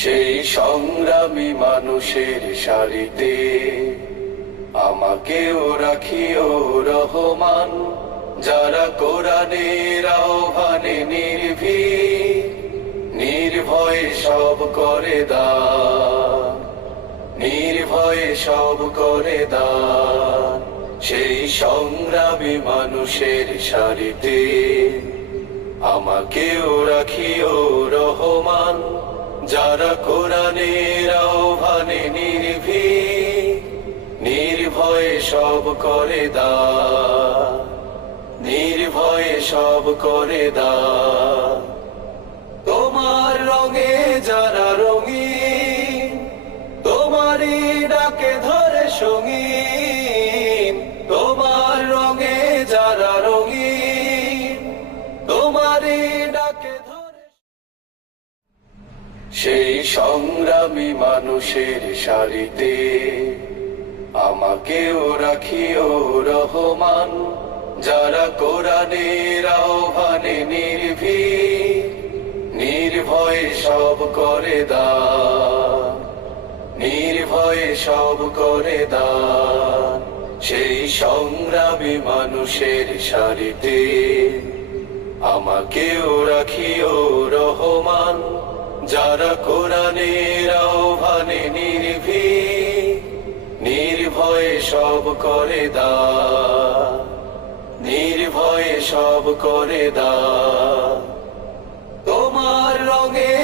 সেই সংগ্রামী মানুষের সারিতে আমাকেও রাখিও রহমান, যারা কোরআনের আহ্বানে নির্ভয়ে সব করে দান, নির্ভয়ে সব করে দান। সেই সংগ্রামী মানুষের সারিতে আমাকেও রাখিও রহমান, যারা কোরআনের আহ্বানে নির্ভয়ে সব করে দান, নির্ভয়ে সব করে দান। তোমার রঙে যারা রঙিন, তোমারই ডাকে ধরে সঙ্গীন। তোমার রঙে যারা রঙিন, তোমারই ডাকে ধরে। সেই সংগ্রামী মানুষের সারিতে আমাকেও রাখিও রহমান, যারা কোরআনের আহ্বানে নির্ভয়ে সব করে দান, নির্ভয়ে সব করে দান। সেই সংগ্রামী মানুষের সারিতে আমাকেও রাখিও রহমান, যারা কোরআনের আহ্বানে নির্ভয়ে সব করে দান, নির্ভয়ে সব করে দান। তোমার রঙে